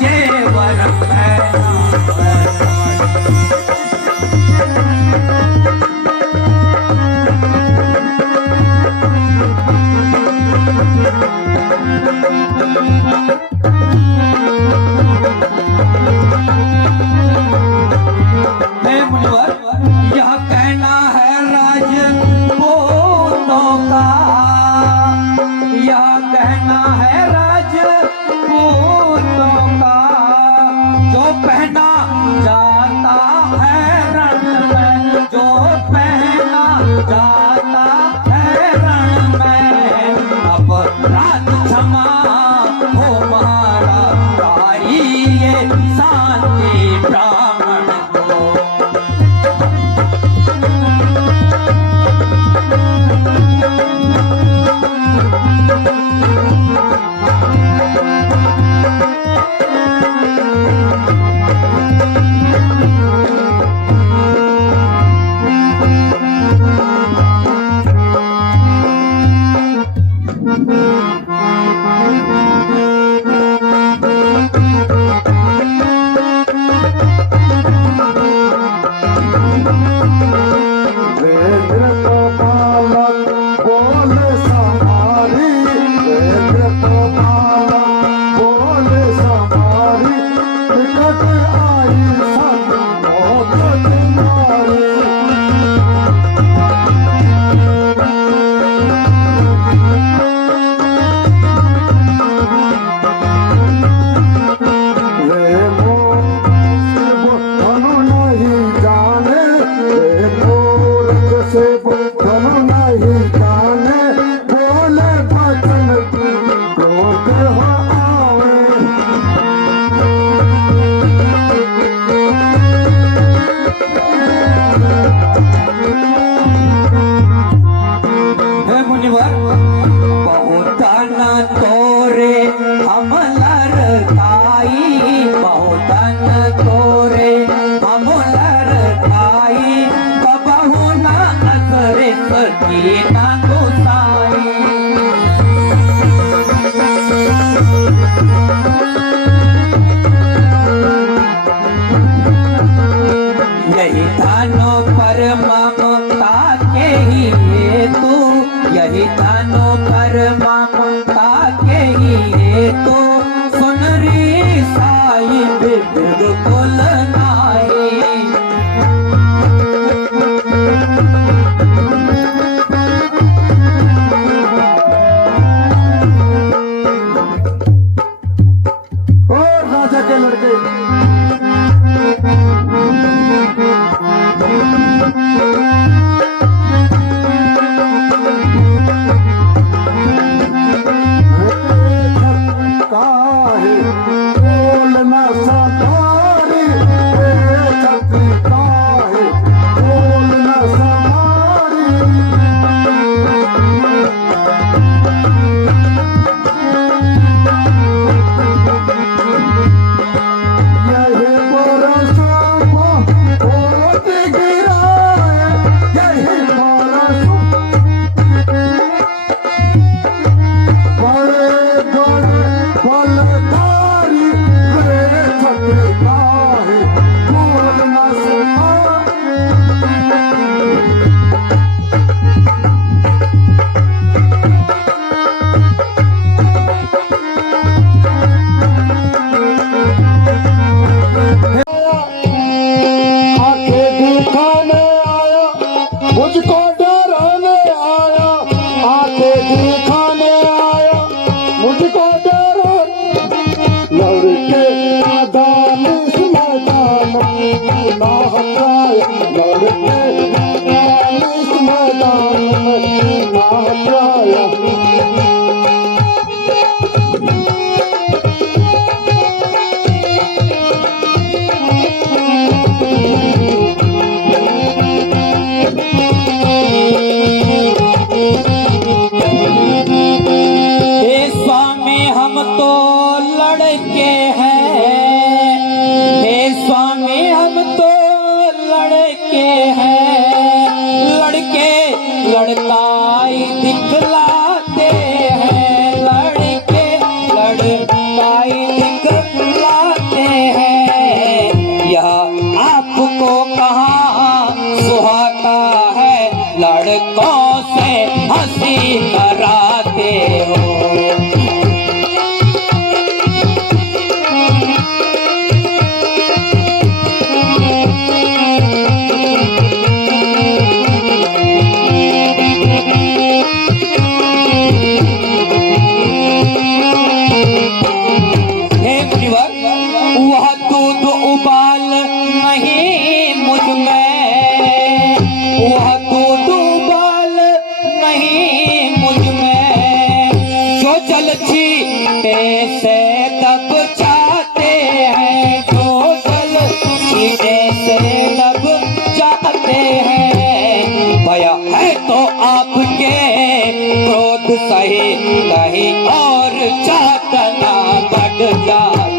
जेवर लड़काई दिखलाते जल छीटे से तब जाते हैं, जो जल छीटे से तब जाते हैं। भया है तो आपके क्रोध सही नहीं और चाटना बढ़ जाए।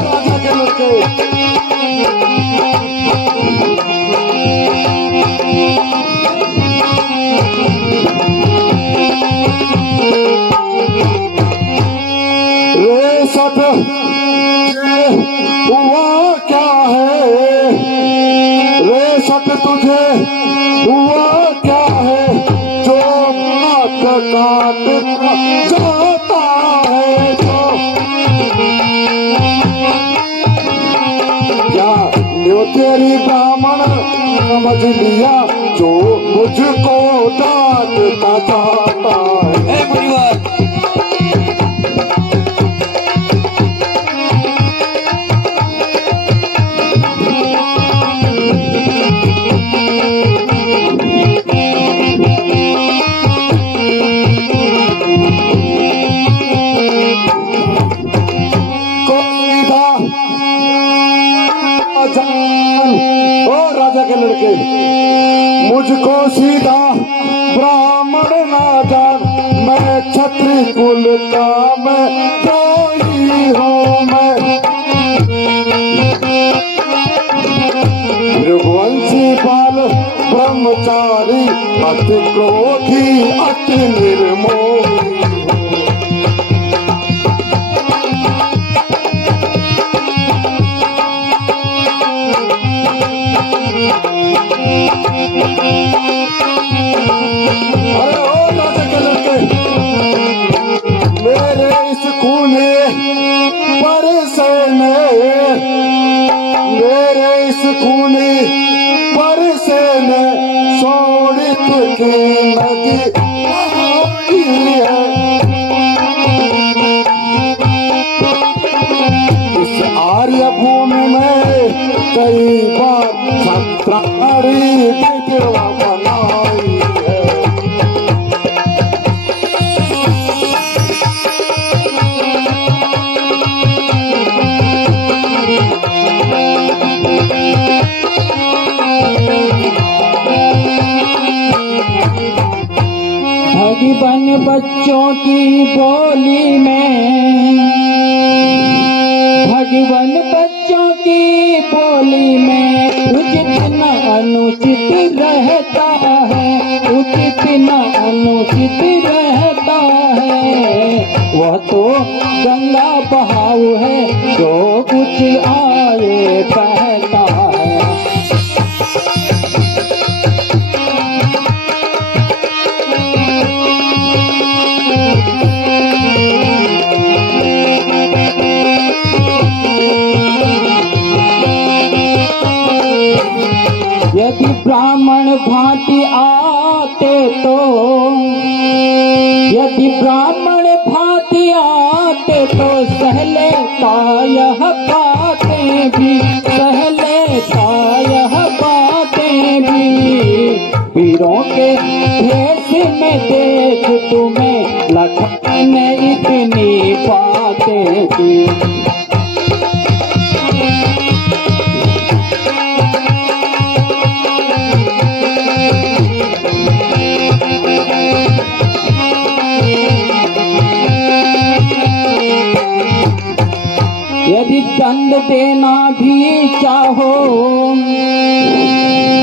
राजा के लड़के रे सट हुआ क्या है, रे सट तुझे हुआ क्या है, जो नाक काटता जाता है। जो क्या न्यो तेरी ब्राह्मण समझ लिया, जो मुझको डांटता जाता है। हे मुनिवर, ओ राजा के लड़के, मुझको सीधा ब्राह्मण ना जान, मैं क्षत्रिय कुल का मैं कोई हूँ। मैं रघुवंशी बाल ब्रह्मचारी, अति क्रोधी अति निर्मोही। अरे ओ राजा के लड़के, मेरे इस खूने पर से मेरे इस खूने पर से शोणित की नदी है। इस आर्य भूमि में कई बार छत्रारी विधवा बनाई है। भगवान बच्चों की बोली में, भगवान बच्चों की बोली में उचित न अनुचित रहता है, उचित न अनुचित रहता है। वह तो गंगा बहाव है, जो कुछ आए बहता है। यदि ब्राह्मण भांति आते तो, यदि ब्राह्मण भांति आते तो सहले यह बातें भी, सहले यह बातें भी। वीरों के भेष में देख तुम्हें लखन ने इतनी बातें की। यदि दंड देना भी चाहो,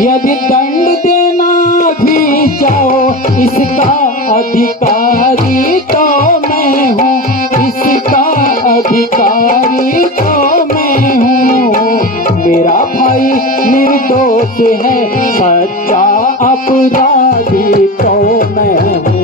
यदि दंड देना भी चाहो, इसका अधिकारी तो मैं हूँ, इसका अधिकारी तो मैं हूँ। मेरा भाई निर्दोष है, सच्चा अपराधी तो मैं हूँ।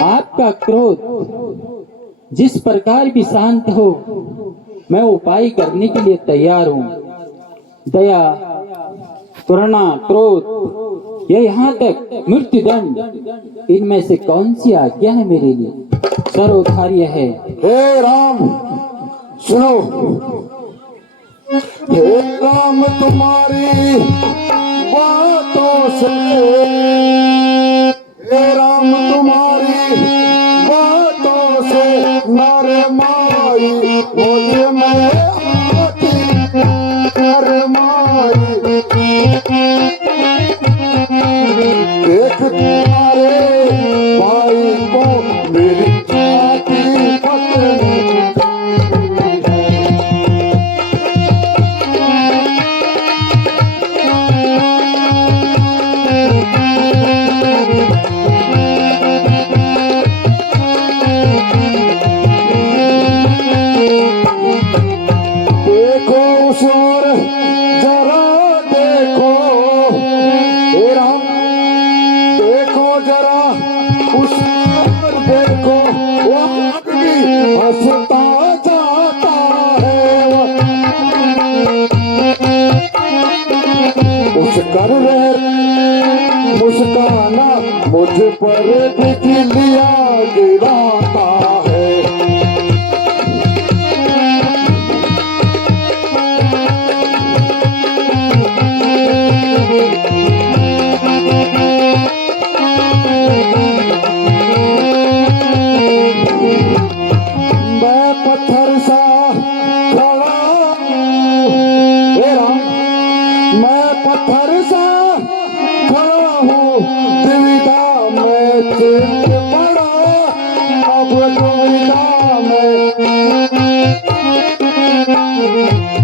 आपका क्रोध जिस प्रकार भी शांत हो, मैं उपाय करने के लिए तैयार हूँ। दया त्वरणा, क्रोध, ये यहाँ तक मृत्युदंड, इनमें से कौन सी आज्ञा है मेरे लिए सर्वोधार्य है? हे राम सुनो। हे राम तुम्हारी बातों से, हे राम तुम्हारी बातों से नर माई मुझ में आती, नर माई देख तुम्हारे भाई को मेरी जाति पत्नी हंसता जाता है उस कर मुस्काना मुझ पर बिजलियां गिराता है। पत्थर सा खड़ा मैं पत्थर सा खड़ा हूँ दुविधा में चित पड़ा, अब दुविधा में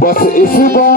बस इस बार